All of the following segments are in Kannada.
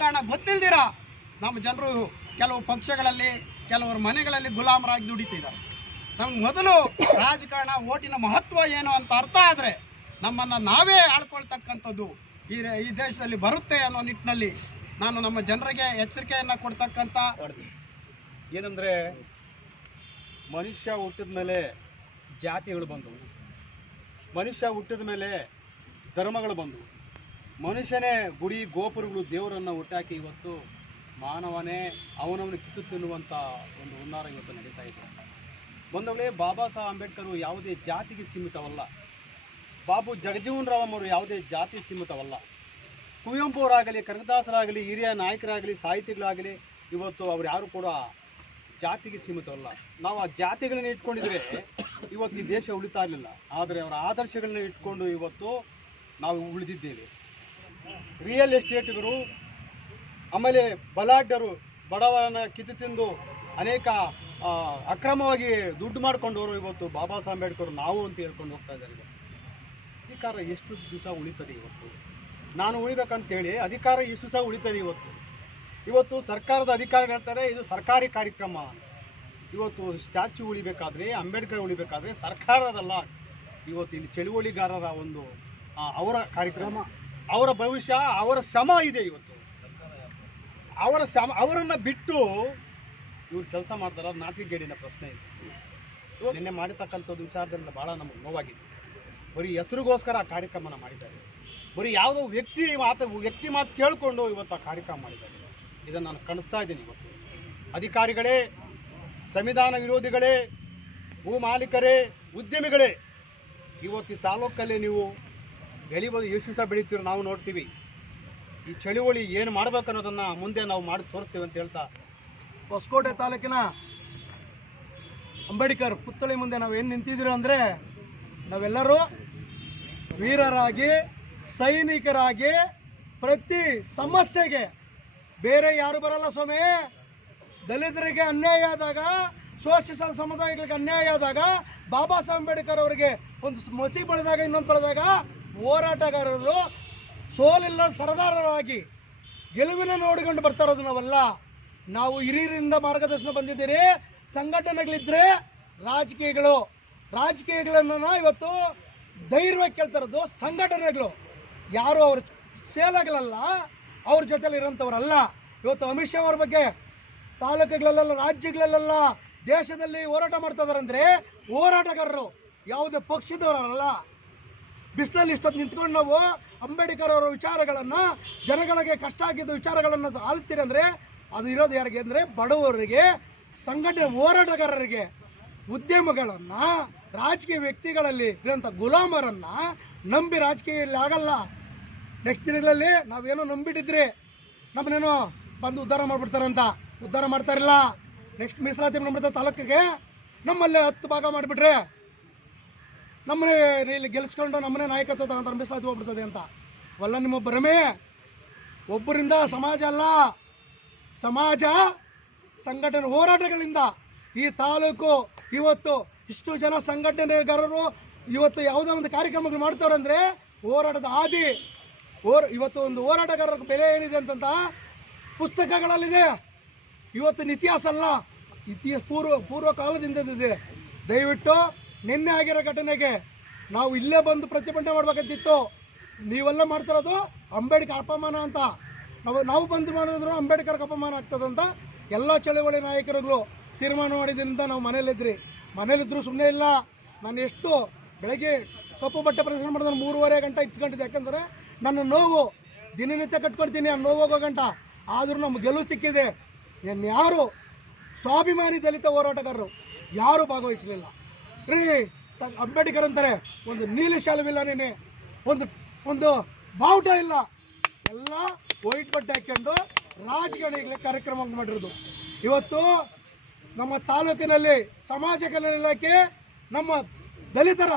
ರಾಜಕಾರಣ ಗೊತ್ತಿಲ್ದಿರ ನಮ್ಮ ಜನರು ಕೆಲವು ಪಕ್ಷಗಳಲ್ಲಿ, ಕೆಲವರು ಮನೆಗಳಲ್ಲಿ ಗುಲಾಮರಾಗಿ ದುಡಿತಿದ್ದಾರೆ. ನಮ್ಗೆ ಮೊದಲು ರಾಜಕಾರಣ ಓಟಿನ ಮಹತ್ವ ಏನು ಅಂತ ಅರ್ಥ ಆದರೆ ನಮ್ಮನ್ನು ನಾವೇ ಆಳ್ಕೊಳ್ತಕ್ಕಂಥದ್ದು ಈ ಈ ದೇಶದಲ್ಲಿ ಬರುತ್ತೆ ಅನ್ನೋ ನಿಟ್ಟಿನಲ್ಲಿ ನಾನು ನಮ್ಮ ಜನರಿಗೆ ಎಚ್ಚರಿಕೆಯನ್ನು ಕೊಡ್ತಕ್ಕಂಥ ಏನಂದರೆ ಮನುಷ್ಯ ಹುಟ್ಟಿದ ಮೇಲೆ ಜಾತಿಗಳು ಬಂದವು. ಮನುಷ್ಯ ಹುಟ್ಟಿದ ಮೇಲೆ ಧರ್ಮಗಳು ಬಂದವು. ಮನುಷ್ಯನೇ ಗುಡಿ ಗೋಪುರಗಳು ದೇವರನ್ನು ಹುಟ್ಟಾಕಿ ಇವತ್ತು ಮಾನವನೇ ಅವನವನು ಕಿತ್ತು ತಿನ್ನುವಂಥ ಒಂದು ಹುನ್ನಾರ ಇವತ್ತು ನಡೀತಾ ಇದೆ. ಬಂದವಳೆ ಬಾಬಾ ಸಾಹೇಬ್ ಅಂಬೇಡ್ಕರ್ ಯಾವುದೇ ಜಾತಿಗೆ ಸೀಮಿತವಲ್ಲ. ಬಾಬು ಜಗಜೀವನ್ ರಾವ್ ಅವರು ಯಾವುದೇ ಜಾತಿ ಸೀಮಿತವಲ್ಲ. ಕುವೆಂಪು ಅವರಾಗಲಿ ಕನಕದಾಸರಾಗಲಿ, ಹಿರಿಯ ನಾಯಕರಾಗಲಿ, ಸಾಹಿತಿಗಳಾಗಲಿ ಇವತ್ತು ಅವ್ರು ಯಾರು ಕೂಡ ಜಾತಿಗೆ ಸೀಮಿತವಲ್ಲ. ನಾವು ಆ ಜಾತಿಗಳನ್ನ ಇಟ್ಕೊಂಡಿದ್ರೆ ಇವತ್ತು ಈ ದೇಶ ಉಳಿತಾ ಇರಲಿಲ್ಲ. ಆದರೆ ಅವರ ಆದರ್ಶಗಳನ್ನ ಇಟ್ಕೊಂಡು ಇವತ್ತು ನಾವು ಉಳಿದಿದ್ದೇವೆ. ರಿಯಲ್ ಎಸ್ಟೇಟ್ಗಳು ಆಮೇಲೆ ಬಲಾಢ್ಯರು, ಬಡವರನ್ನ ಕಿತ್ತು ತಿಂದು ಅನೇಕ ಅಕ್ರಮವಾಗಿ ದುಡ್ಡು ಮಾಡ್ಕೊಂಡವರು ಇವತ್ತು ಬಾಬಾ ಸಾಹೇಬ್ ಅಂಬೇಡ್ಕರ್ ನಾವು ಅಂತ ಹೇಳ್ಕೊಂಡು ಹೋಗ್ತಾ ಇದ್ದಾರೆ. ಅಧಿಕಾರ ಎಷ್ಟು ದಿವಸ ಉಳಿತದೆ ಇವತ್ತು? ನಾನು ಉಳಿಬೇಕಂತೇಳಿ ಅಧಿಕಾರ ಎಷ್ಟು ದಿವಸ ಉಳಿತದೆ ಇವತ್ತು? ಇವತ್ತು ಸರ್ಕಾರದ ಅಧಿಕಾರ ಹೇಳ್ತಾರೆ, ಇದು ಸರ್ಕಾರಿ ಕಾರ್ಯಕ್ರಮ. ಇವತ್ತು ಸ್ಟ್ಯಾಚ್ಯೂ ಉಳಿಬೇಕಾದ್ರೆ, ಅಂಬೇಡ್ಕರ್ ಉಳಿಬೇಕಾದ್ರೆ ಸರ್ಕಾರದಲ್ಲ. ಇವತ್ತು ಇಲ್ಲಿ ಚಳುವಳಿಗಾರರ ಒಂದು ಅವರ ಕಾರ್ಯಕ್ರಮ. ಅವರ ಭವಿಷ್ಯ, ಅವರ ಶ್ರಮ ಇದೆ ಇವತ್ತು. ಅವರ ಶ್ರಮ, ಅವರನ್ನು ಬಿಟ್ಟು ಇವ್ರು ಕೆಲಸ ಮಾಡ್ತಾರೆ ಅದು ನಾಚಿಕೆಗೇಡಿನ ಪ್ರಶ್ನೆ ಇದೆ. ನಿನ್ನೆ ಮಾಡಿರ್ತಕ್ಕಂಥದ್ದು ವಿಚಾರದಿಂದ ಭಾಳ ನಮಗೆ ನೋವಾಗಿದೆ. ಬರೀ ಹೆಸರಿಗೋಸ್ಕರ ಆ ಕಾರ್ಯಕ್ರಮನ ಮಾಡಿದ್ದಾರೆ. ಬರೀ ಯಾವುದೋ ವ್ಯಕ್ತಿ ಮಾತು ವ್ಯಕ್ತಿ ಮಾತು ಕೇಳಿಕೊಂಡು ಇವತ್ತು ಆ ಕಾರ್ಯಕ್ರಮ ಮಾಡಿದ್ದಾರೆ. ಇದನ್ನು ನಾನು ಕಾಣಿಸ್ತಾ ಇದ್ದೀನಿ ಇವತ್ತು. ಅಧಿಕಾರಿಗಳೇ, ಸಂವಿಧಾನ ವಿರೋಧಿಗಳೇ, ಭೂ ಮಾಲೀಕರೇ, ಉದ್ಯಮಿಗಳೇ, ಇವತ್ತು ಈ ನೀವು ಬೆಳಿಬೋದು ಎಷ್ಟು ದಿವಸ ಬೆಳಿತೀರೋ ನಾವು ನೋಡ್ತೀವಿ. ಈ ಚಳುವಳಿ ಏನು ಮಾಡ್ಬೇಕು ಅನ್ನೋದನ್ನು ಮುಂದೆ ನಾವು ಮಾಡಿ ತೋರಿಸ್ತೀವಿ ಅಂತ ಹೇಳ್ತಾ ಹೊಸಕೋಟೆ ತಾಲೂಕಿನ ಅಂಬೇಡ್ಕರ್ ಪುತ್ಥಳಿ ಮುಂದೆ ನಾವು ಏನು ನಿಂತಿದ್ದೀರೋ ಅಂದರೆ ನಾವೆಲ್ಲರೂ ವೀರರಾಗಿ, ಸೈನಿಕರಾಗಿ ಪ್ರತಿ ಸಮಸ್ಯೆಗೆ ಬೇರೆ ಯಾರು ಬರಲ್ಲ ಸ್ವಾಮಿ. ದಲಿತರಿಗೆ ಅನ್ಯಾಯ ಆದಾಗ ಶೋಷಿತ ಸಮುದಾಯಗಳಿಗೆ ಅನ್ಯಾಯ ಆದಾಗ, ಬಾಬಾ ಸಾಹೇಬ್ ಅಂಬೇಡ್ಕರ್ ಅವರಿಗೆ ಒಂದು ಮಸಿ ಬಳಿದಾಗ, ಇನ್ನೊಂದು ಬೆಳೆದಾಗ ಹೋರಾಟಗಾರರು ಸೋಲಿಲ್ಲ ಸರದಾರರಾಗಿ ಗೆಲುವಿನ ನೋಡಿಕೊಂಡು ಬರ್ತಾ ಇರೋದು ನಾವೆಲ್ಲ. ನಾವು ಹಿರಿಯರಿಂದ ಮಾರ್ಗದರ್ಶನ ಬಂದಿದ್ದೀರಿ. ಸಂಘಟನೆಗಳಿದ್ರೆ ರಾಜಕೀಯಗಳು. ರಾಜಕೀಯಗಳನ್ನು ಇವತ್ತು ಧೈರ್ಯವಾಗಿ ಕೇಳ್ತಾ ಇರೋದು ಸಂಘಟನೆಗಳು. ಯಾರು ಅವ್ರ ಸೇಲಾಗಲಲ್ಲ ಅವ್ರ ಜೊತೆಲಿ ಇರೋಂಥವ್ರಲ್ಲ. ಇವತ್ತು ಅಮಿತ್ ಶಾ ಅವ್ರ ಬಗ್ಗೆ ತಾಲೂಕುಗಳಲ್ಲೆಲ್ಲ, ರಾಜ್ಯಗಳಲ್ಲೆಲ್ಲ ದೇಶದಲ್ಲಿ ಹೋರಾಟ ಮಾಡ್ತಾ ಅಂದರೆ ಹೋರಾಟಗಾರರು ಯಾವುದೇ ಪಕ್ಷದವರಲ್ಲ. ಬಿಸಿಲಲ್ಲಿ ಇಷ್ಟೊತ್ತು ನಿಂತ್ಕೊಂಡು ನಾವು ಅಂಬೇಡ್ಕರ್ ಅವರ ವಿಚಾರಗಳನ್ನು, ಜನಗಳಿಗೆ ಕಷ್ಟ ಆಗಿದ್ದ ವಿಚಾರಗಳನ್ನು ಅಂದರೆ, ಅದು ಇರೋದು ಯಾರಿಗೆ ಅಂದರೆ ಬಡವರಿಗೆ, ಸಂಘಟನೆ ಹೋರಾಟಗಾರರಿಗೆ. ಉದ್ಯಮಗಳನ್ನು, ರಾಜಕೀಯ ವ್ಯಕ್ತಿಗಳಲ್ಲಿ ಇರೋಂಥ ಗುಲಾಮರನ್ನು ನಂಬಿ ರಾಜಕೀಯದಲ್ಲಿ ಆಗಲ್ಲ. ನೆಕ್ಸ್ಟ್ ದಿನಗಳಲ್ಲಿ ನಾವೇನೋ ನಂಬಿಟ್ಟಿದ್ರಿ ನಮ್ಮನ್ನೇನೋ ಬಂದು ಉದ್ಧಾರ ಮಾಡಿಬಿಡ್ತಾರಂತ. ಉದ್ಧಾರ ಮಾಡ್ತಾರಿಲ್ಲ. ನೆಕ್ಸ್ಟ್ ಮೀಸಲಾತಿ ನಂಬಿಡ್ತಾರೆ ತಾಲೂಕಿಗೆ ನಮ್ಮಲ್ಲೇ ಹತ್ತು ಭಾಗ ಮಾಡಿಬಿಟ್ರೆ ನಮ್ಮನೆ ಇಲ್ಲಿ ಗೆಲ್ಸ್ಕೊಂಡು ನಮ್ಮನೆ ನಾಯಕತ್ವ ತಗೊಂತಾರೆ ಮೀಸಲಾತಿ ಹೋಗ್ಬಿಡ್ತದೆ ಅಂತ. ಅವೆಲ್ಲ ನಿಮ್ಮ ಭ್ರಮೆ ಒಬ್ಬರಿಂದ ಸಮಾಜ ಅಲ್ಲ. ಸಮಾಜ ಸಂಘಟನೆ ಹೋರಾಟಗಳಿಂದ ಈ ತಾಲೂಕು ಇವತ್ತು ಇಷ್ಟು ಜನ ಸಂಘಟನೆಗಾರರು ಇವತ್ತು ಯಾವುದೋ ಒಂದು ಕಾರ್ಯಕ್ರಮಗಳು ಮಾಡ್ತಾವ್ರೆ ಅಂದರೆ ಹೋರಾಟದ ಹಾದಿ. ಹೋರ್, ಇವತ್ತು ಒಂದು ಹೋರಾಟಗಾರರ ಬೆಲೆ ಏನಿದೆ ಅಂತಂತ ಪುಸ್ತಕಗಳಲ್ಲಿದೆ. ಇವತ್ತಿನ ಇತಿಹಾಸ ಅಲ್ಲ. ಇತಿಹಾಸ ಪೂರ್ವ ಪೂರ್ವ ಕಾಲದಿಂದ ದಯವಿಟ್ಟು ನಿನ್ನೆ ಆಗಿರೋ ಘಟನೆಗೆ ನಾವು ಇಲ್ಲೇ ಬಂದು ಪ್ರತಿಭಟನೆ ಮಾಡ್ಬೇಕಂತಿತ್ತು. ನೀವೆಲ್ಲ ಮಾಡ್ತಿರೋದು ಅಂಬೇಡ್ಕರ್ ಅಪಮಾನ ಅಂತ. ನಾವು ನಾವು ಬಂದು ಮಾಡಿದ್ರು ಅಂಬೇಡ್ಕರ್ಗೆ ಅಪಮಾನ ಆಗ್ತದಂತ ಎಲ್ಲ ಚಳವಳಿ ನಾಯಕರುಗಳು ತೀರ್ಮಾನ ಮಾಡಿದ್ರಿಂದ ನಾವು ಮನೇಲಿದ್ರಿ ಮನೇಲಿದ್ರು ಸುಮ್ಮನೆ ಇಲ್ಲ. ನಾನು ಎಷ್ಟು ಬೆಳಗ್ಗೆ ಕಪ್ಪು ಬಟ್ಟೆ ಪ್ರದರ್ಶನ ಮಾಡಿದ್ರೆ ಮೂರುವರೆ ಗಂಟೆ ಇಟ್ಕೊಂಡಿದ್ದೆ ಯಾಕಂದರೆ ನನ್ನ ನೋವು, ದಿನನಿತ್ಯ ಕಟ್ಕೊಡ್ತೀನಿ ಆ ನೋವು ಹೋಗೋ ಗಂಟ. ಆದರೂ ನಮ್ಗೆ ಗೆಲುವು ಸಿಕ್ಕಿದೆ. ಯಾರು ಸ್ವಾಭಿಮಾನಿ ದಲಿತ ಹೋರಾಟಗಾರರು ಯಾರೂ ಭಾಗವಹಿಸಲಿಲ್ಲ. ರೀ ಸ ಅಂಬೇಡ್ಕರ್ ಅಂತಾರೆ, ಒಂದು ನೀಲಿ ಶಾಲವಿಲ್ಲ ನೀನೆ, ಒಂದು ಒಂದು ಬಾವುಟ ಇಲ್ಲ. ಎಲ್ಲ ವೈಟ್ ಬಟ್ಟೆ ಹಾಕ್ಕೊಂಡು ರಾಜಕಾರಣಿಗಳ ಕಾರ್ಯಕ್ರಮ ಮಾಡಿರೋದು. ಇವತ್ತು ನಮ್ಮ ತಾಲೂಕಿನಲ್ಲಿ ಸಮಾಜ ಕಲ್ಯಾಣ ಇಲಾಖೆ ನಮ್ಮ ದಲಿತರ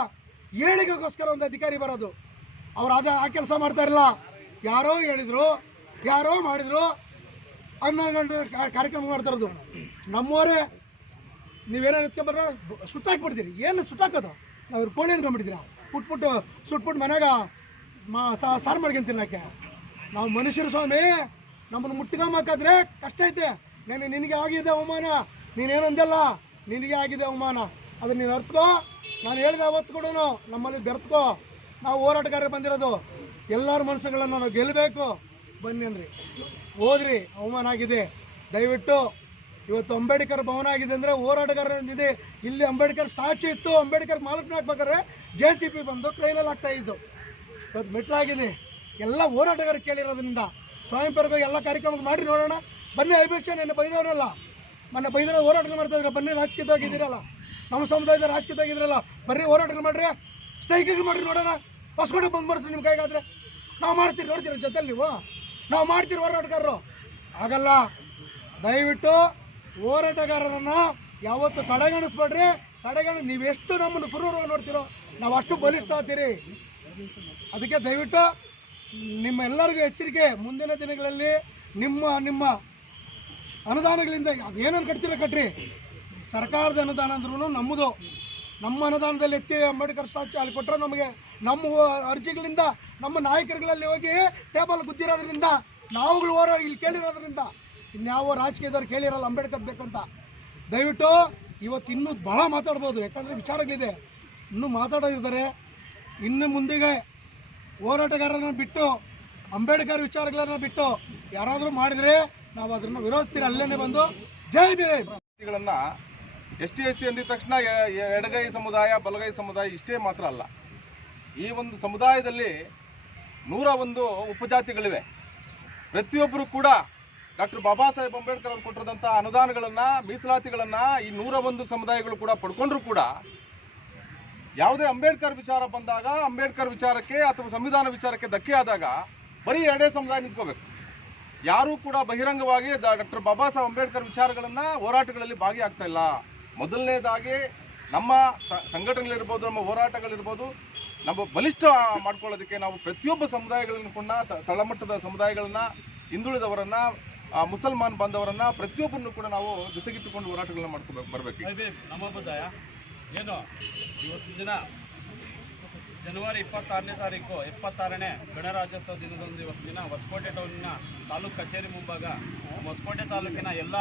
ಏಳಿಗೆಗೋಸ್ಕರ ಒಂದು ಅಧಿಕಾರಿ ಬರೋದು. ಅವ್ರು ಅದೇ, ಆ ಕೆಲಸ ಮಾಡ್ತಾ ಇರಲ್ಲ. ಯಾರೋ ಹೇಳಿದ್ರು, ಯಾರೋ ಮಾಡಿದ್ರು, ಅನ್ನೋ ಕಾರ್ಯಕ್ರಮ ಮಾಡ್ತಾ ಇರೋದು. ನಮ್ಮವರೇ ನೀವೇನೋ ಎತ್ಕೊಂಬರ ಸುಟ್ಟಾಕ್ಬಿಡ್ತೀರಿ. ಏನು ಸುಟ್ಟಾಕೋದು? ನಾವು ಕೋಳಿ ಅನ್ಕೊಂಡ್ಬಿಡ್ತೀರಾ ಪುಟ್ಬಿಟ್ಟು ಸುಟ್ಬಿಟ್ಟು ಮನ್ಯಾಗ ಮಾ ಸಾರು ಮಾಡ್ಕೊಂಡು ತಿನ್ನಕ್ಕೆ. ನಾವು ಮನುಷ್ಯರು ಸ್ವಾಮಿ, ನಮ್ಮನ್ನು ಮುಟ್ಕೊಂಬಕಾದ್ರೆ ಕಷ್ಟ ಐತೆ. ನಾನು ನಿನಗೆ ಆಗಿದೆ ಅವಮಾನ. ನೀನೇನೊಂದಲ್ಲ ನಿನಗೆ ಆಗಿದೆ ಅವಮಾನ. ಅದನ್ನ ನೀನು ಅರ್ಥಕೋ ನಾನು ಹೇಳಿದೆ ಅವತ್ತು ಕೂಡ ನಮ್ಮಲ್ಲಿ ಬೆರೆತ್ಕೋ. ನಾವು ಹೋರಾಟಗಾರರು ಬಂದಿರೋದು. ಎಲ್ಲರ ಮನಸ್ಸುಗಳನ್ನು ನಾವು ಗೆಲ್ಲಬೇಕು ಬನ್ನಿ ಅಂದ್ರಿ. ಹೋದ್ರಿ. ಅವಮಾನ ಆಗಿದೆ. ದಯವಿಟ್ಟು ಇವತ್ತು ಅಂಬೇಡ್ಕರ್ ಭವನ ಆಗಿದೆ ಅಂದರೆ ಹೋರಾಟಗಾರ ಇಲ್ಲಿ ಅಂಬೇಡ್ಕರ್ ಸ್ಟ್ಯಾಚು ಇತ್ತು. ಅಂಬೇಡ್ಕರ್ ಮಾಲಕ್ನ ಹಾಕ್ಬೇಕಾದ್ರೆ ಜೆ ಸಿ ಪಿ ಬಂದು ಟ್ರೈನಲ್ಲಿ ಆಗ್ತಾ ಇದ್ದು. ಇವತ್ತು ಮೆಟ್ಲಾಗಿದೆ. ಎಲ್ಲ ಹೋರಾಟಗಾರ ಕೇಳಿರೋದ್ರಿಂದ ಸ್ವಾಮಿ ಪ್ರೇರಕ ಎಲ್ಲ ಕಾರ್ಯಕ್ರಮ ಮಾಡಿ ನೋಡೋಣ. ಬನ್ನಿ ಅಭಿಷೇಕ್ ನೆನ್ನೆ ಬೈದವರಲ್ಲ. ಮೊನ್ನೆ ಬೈದ್ರೆ ಹೋರಾಟಗಳು ಮಾಡ್ತಾ ಇದ್ರೆ. ಬನ್ನಿ ರಾಜಕೀಯದಾಗಿದ್ದೀರಲ್ಲ ನಮ್ಮ ಸಮುದಾಯದ ರಾಜಕೀಯದಾಗಿದ್ರಲ್ಲ ಬರ್ರಿ ಹೋರಾಟಗಳು ಮಾಡ್ರಿ. ಸ್ಟ್ರೈಕ್ಗಳು ಮಾಡ್ರಿ ನೋಡೋಣ. ಹೊಸ್ಕೊಂಡು ಬಂದು ಮಾಡ್ತೀರಿ ನಿಮ್ಮ ಕೈಗಾದ್ರೆ. ನಾವು ಮಾಡ್ತೀರಿ ನೋಡ್ತೀರ ಜೊತೆಲಿ ನೀವು? ನಾವು ಮಾಡ್ತೀರಿ ಹೋರಾಟಗಾರರು. ಆಗಲ್ಲ ದಯವಿಟ್ಟು ಹೋರಾಟಗಾರರನ್ನ ಯಾವತ್ತು ಕಡೆಗಣಿಸ್ಬೇಡ್ರಿ ಕಡೆಗಣ ನೀವೆಷ್ಟು ನಮ್ಮನ್ನು ಕುರೂರು ನೋಡ್ತೀರೋ ನಾವು ಅಷ್ಟು ಬಲಿಷ್ಠ ಆಗ್ತೀರಿ ಅದಕ್ಕೆ ದಯವಿಟ್ಟು ನಿಮ್ಮ ಎಲ್ಲರಿಗೂ ಎಚ್ಚರಿಕೆ, ಮುಂದಿನ ದಿನಗಳಲ್ಲಿ ನಿಮ್ಮ ನಿಮ್ಮ ಅನುದಾನಗಳಿಂದ ಅದೇನೇನು ಕಟ್ತೀರ ಕಟ್ರಿ. ಸರ್ಕಾರದ ಅನುದಾನ ಅಂದ್ರೂ ನಮ್ಮದು. ನಮ್ಮ ಅನುದಾನದಲ್ಲಿ ಎತ್ತಿ ಅಂಬೇಡ್ಕರ್ ಸ್ಟ್ಯಾಚು ಅಲ್ಲಿ ಕೊಟ್ಟರೆ ನಮಗೆ ನಮ್ಮ ಅರ್ಜಿಗಳಿಂದ ನಮ್ಮ ನಾಯಕರುಗಳಲ್ಲಿ ಹೋಗಿ ಟೇಬಲ್ ಗುದ್ದಿರೋದ್ರಿಂದ, ನಾವುಗಳು ಹೋರಾಟ ಇಲ್ಲಿ ಕೇಳಿರೋದ್ರಿಂದ ಇನ್ಯಾವ ರಾಜಕೀಯದವ್ರು ಕೇಳಿರಲ್ಲ, ಅಂಬೇಡ್ಕರ್ ಬೇಕಂತ. ದಯವಿಟ್ಟು ಇವತ್ತು ಇನ್ನೂ ಭಾಳ ಮಾತಾಡ್ಬೋದು, ಯಾಕಂದರೆ ವಿಚಾರಗಳಿದೆ. ಇನ್ನೂ ಮಾತಾಡೋದಿದ್ದಾರೆ ಇನ್ನು ಮುಂದೆಗೆ ಹೋರಾಟಗಾರರನ್ನ ಬಿಟ್ಟು, ಅಂಬೇಡ್ಕರ್ ವಿಚಾರಗಳನ್ನ ಬಿಟ್ಟು ಯಾರಾದರೂ ಮಾಡಿದರೆ ನಾವು ಅದನ್ನು ವಿರೋಧಿಸ್ತೀರಿ ಅಲ್ಲೇ ಬಂದು ಜೈ ಬಿಗಳನ್ನು ಗಳನ್ನ ಎಸ್ ಟಿ ಎಸ್ ಸಿ ಅಂದಿದ ತಕ್ಷಣ ಎಡಗೈ ಸಮುದಾಯ, ಬಲಗೈ ಸಮುದಾಯ ಇಷ್ಟೇ ಮಾತ್ರ ಅಲ್ಲ. ಈ ಒಂದು ಸಮುದಾಯದಲ್ಲಿ ನೂರ ಒಂದು ಉಪಜಾತಿಗಳಿವೆ. ಪ್ರತಿಯೊಬ್ಬರು ಕೂಡ ಡಾಕ್ಟರ್ ಬಾಬಾ ಸಾಹೇಬ್ ಅಂಬೇಡ್ಕರ್ ಅವರು ಕೊಟ್ಟಿರೋದಂಥ ಅನುದಾನಗಳನ್ನ, ಮೀಸಲಾತಿಗಳನ್ನ ಈ ನೂರ ಒಂದು ಸಮುದಾಯಗಳು ಕೂಡ ಪಡ್ಕೊಂಡ್ರು ಕೂಡ ಯಾವುದೇ ಅಂಬೇಡ್ಕರ್ ವಿಚಾರ ಬಂದಾಗ, ಅಂಬೇಡ್ಕರ್ ವಿಚಾರಕ್ಕೆ ಅಥವಾ ಸಂವಿಧಾನ ವಿಚಾರಕ್ಕೆ ಧಕ್ಕೆ ಆದಾಗ ಬರೀ ಎರಡೇ ಸಮುದಾಯ ನಿಂತ್ಕೋಬೇಕು. ಯಾರೂ ಕೂಡ ಬಹಿರಂಗವಾಗಿ ಡಾಕ್ಟರ್ ಬಾಬಾ ಸಾಹೇಬ್ ಅಂಬೇಡ್ಕರ್ ವಿಚಾರಗಳನ್ನ ಹೋರಾಟಗಳಲ್ಲಿ ಭಾಗಿಯಾಗ್ತಾ ಇಲ್ಲ. ಮೊದಲನೇದಾಗಿ ನಮ್ಮ ಸಂಘಟನೆಗಳಿರ್ಬೋದು ನಮ್ಮ ಹೋರಾಟಗಳಿರ್ಬೋದು, ನಮ್ಮ ಬಲಿಷ್ಠ ಮಾಡ್ಕೊಳ್ಳೋದಕ್ಕೆ ನಾವು ಪ್ರತಿಯೊಬ್ಬ ಸಮುದಾಯಗಳನ್ನು ತಳಮಟ್ಟದ ಸಮುದಾಯಗಳನ್ನ ಹಿಂದುಳಿದವರನ್ನ ಮುಸಲ್ಮಾನ್ ಬಾಂಧವರನ್ನ ಪ್ರತಿಯೊಬ್ಬರನ್ನು ಕೂಡ ನಾವು ಜೊತೆಗಿಟ್ಟುಕೊಂಡು ಹೋರಾಟಗಳನ್ನ ಮಾಡ್ಕೋಬೇಕು, ಬರಬೇಕು ನಮ್ಮ ಏನು? ಇವತ್ತಿನ ದಿನ ಜನವರಿ ಇಪ್ಪತ್ತಾರನೇ ತಾರೀಕು ಇಪ್ಪತ್ತಾರನೇ ಗಣರಾಜ್ಯೋತ್ಸವ ದಿನದಂದು ಇವತ್ತು ದಿನ ಹೊಸಕೋಟೆ ಟೌನಿನ ತಾಲೂಕು ಕಚೇರಿ ಮುಂಭಾಗ, ಹೊಸಕೋಟೆ ತಾಲೂಕಿನ ಎಲ್ಲ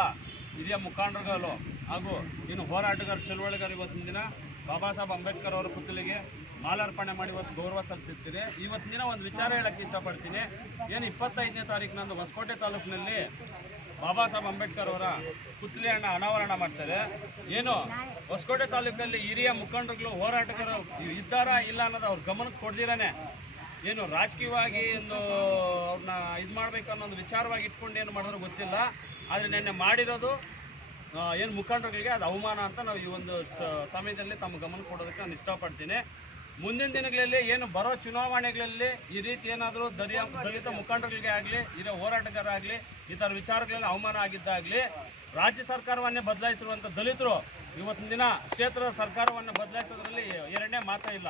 ಹಿರಿಯ ಮುಖಂಡರುಗಳು ಹಾಗೂ ಇನ್ನು ಹೋರಾಟಗಾರ ಚಳುವಳಿಗಾರ ಇವತ್ತಿನ ದಿನ ಬಾಬಾ ಸಾಹೇಬ್ ಅಂಬೇಡ್ಕರ್ ಅವರ ಪುತ್ತಲಿಗೆ ಮಾಲಾರ್ಪಣೆ ಮಾಡಿ ಇವತ್ತು ಗೌರವ ಸಲ್ಲಿಸುತ್ತಿದೆ ಇವತ್ತಿನ ದಿನ ಒಂದು ವಿಚಾರ ಹೇಳಕ್ಕೆ ಇಷ್ಟಪಡ್ತೀನಿ. ಏನು ಇಪ್ಪತ್ತೈದನೇ ತಾರೀಕಿನಂದು ಹೊಸಕೋಟೆ ತಾಲೂಕಿನಲ್ಲಿ ಬಾಬಾ ಸಾಹೇಬ್ ಅಂಬೇಡ್ಕರ್ ಅವರ ಪುತ್ಲಿಯನ್ನ ಅನಾವರಣ ಮಾಡ್ತಾರೆ. ಏನು ಹೊಸಕೋಟೆ ತಾಲೂಕಿನಲ್ಲಿ ಹಿರಿಯ ಮುಖಂಡರುಗಳು ಹೋರಾಟಗಾರರು ಇದ್ದಾರಾ ಇಲ್ಲ ಅನ್ನೋದು ಅವ್ರ ಗಮನಕ್ಕೆ ಕೊಡ್ದಿರಾನೆ. ಏನು ರಾಜಕೀಯವಾಗಿ ಒಂದು ಅವ್ರನ್ನ ಇದು ಮಾಡ್ಬೇಕು ಅನ್ನೋ ಒಂದು ವಿಚಾರವಾಗಿ ಇಟ್ಕೊಂಡು ಏನು ಮಾಡಿದ್ರು ಗೊತ್ತಿಲ್ಲ. ಆದರೆ ನಿನ್ನೆ ಮಾಡಿರೋದು ಏನು ಮುಖಂಡರುಗಳಿಗೆ ಅದು ಅವಮಾನ ಅಂತ ನಾವು ಈ ಒಂದು ಸಮಯದಲ್ಲಿ ತಮ್ಮ ಗಮನ ಕೊಡೋದಕ್ಕೆ ನಾನು ಇಷ್ಟಪಡ್ತೀನಿ. ಮುಂದಿನ ದಿನಗಳಲ್ಲಿ ಏನು ಬರೋ ಚುನಾವಣೆಗಳಲ್ಲಿ ಈ ರೀತಿ ಏನಾದರೂ ದಲಿಯ ದಲಿತ ಮುಖಂಡರುಗಳಿಗೆ ಆಗಲಿ, ಹಿರಿಯ ಹೋರಾಟಗಾರ ಆಗಲಿ ಈ ಥರ ವಿಚಾರಗಳಲ್ಲಿ ಅವಮಾನ ಆಗಿದ್ದಾಗಲಿ, ರಾಜ್ಯ ಸರ್ಕಾರವನ್ನೇ ಬದಲಾಯಿಸಿರುವಂಥ ದಲಿತರು ಇವತ್ತಿನ ದಿನ ಕ್ಷೇತ್ರದ ಸರ್ಕಾರವನ್ನು ಬದಲಾಯಿಸೋದ್ರಲ್ಲಿ ಎರಡನೇ ಮಾತ ಇಲ್ಲ.